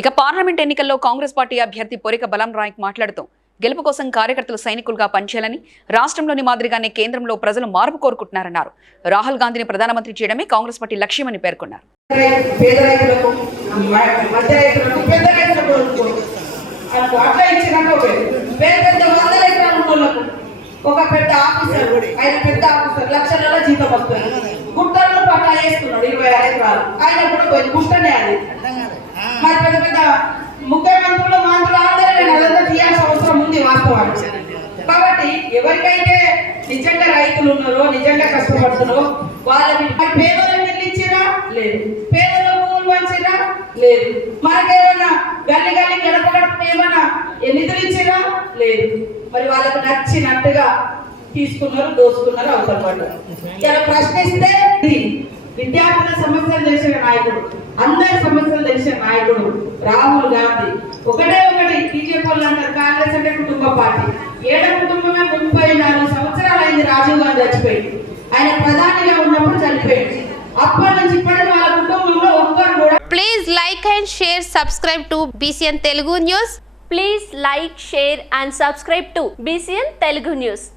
ఇక పార్లమెంట్ ఎన్నికల్లో కాంగ్రెస్ పార్టీ అభ్యర్థి పొరిక బలం రాయక్ మాట్లాడుతూ గెలుపు కోసం కార్యకర్తలు సైనికులుగా పనిచేయాలని రాష్ట్రంలోని మాదిరిగానే కేంద్రంలో ప్రజలు మార్పు కోరుకుంటున్నారన్నారు. రాహుల్ గాంధీని ప్రధానమంత్రి చేయడమే కాంగ్రెస్ పార్టీ లక్ష్యమని పేర్కొన్నారు. ఒక పెద్ద పెద్ద వందల ఆఫీసర్ ఆయన పెద్ద ఆఫీసర్ లక్షలలో జీతం వస్తుంది. గుట్టలను పట్టా వేసుకున్నాడు ఇరవై ఆరు ఎకరాలు. ఆయన కూడా పోయింది గుట్టనే అది మరి పెద్ద పెద్ద ముఖ్యమంత్రులు మంత్రులు అందరూ అదంతా తీయాల్సిన అవసరం ఉంది వాస్తవానికి. కాబట్టి ఎవరికైతే నిజంగా రైతులు ఉన్నారో నిజంగా కష్టపడుతున్నారో వాళ్ళని పేదలను పేదలకు లేదు. పేదలు భూములు పంచిరా? లేదు. మనకేమన్నా గల్లి గల్లి గడప గడప ఏమన్నా నిధులు ఇచ్చిరా? లేదు. మరి వాళ్ళకు నచ్చినట్టుగా తీసుకున్నారు దోసుకున్నారు అవసరం పడ్డారు. ఇలా ప్రశ్నిస్తే విద్యార్థుల సమస్యలు తెలిసిన నాయకుడు. అందరి సమస్యలు తెలిసిన నాయకుడు రాహుల్ గాంధీ. ఒకటే ఒకటి బీజేపీ వాళ్ళు అంటారు కాంగ్రెస్ అంటే కుటుంబ పార్టీ. ఏడ కుటుంబమే ముప్పై నాలుగు సంవత్సరాలు అయింది రాజీవ్ గాంధీ చచ్చిపోయింది. ఆయన ప్రధానిగా ఉన్నప్పుడు చనిపోయింది. అప్పటి నుంచి ఇప్పటికి వాళ్ళ కుటుంబంలో ఒక్కరు కూడా please like and share subscribe to BCN Telugu news please like share and subscribe to BCN Telugu news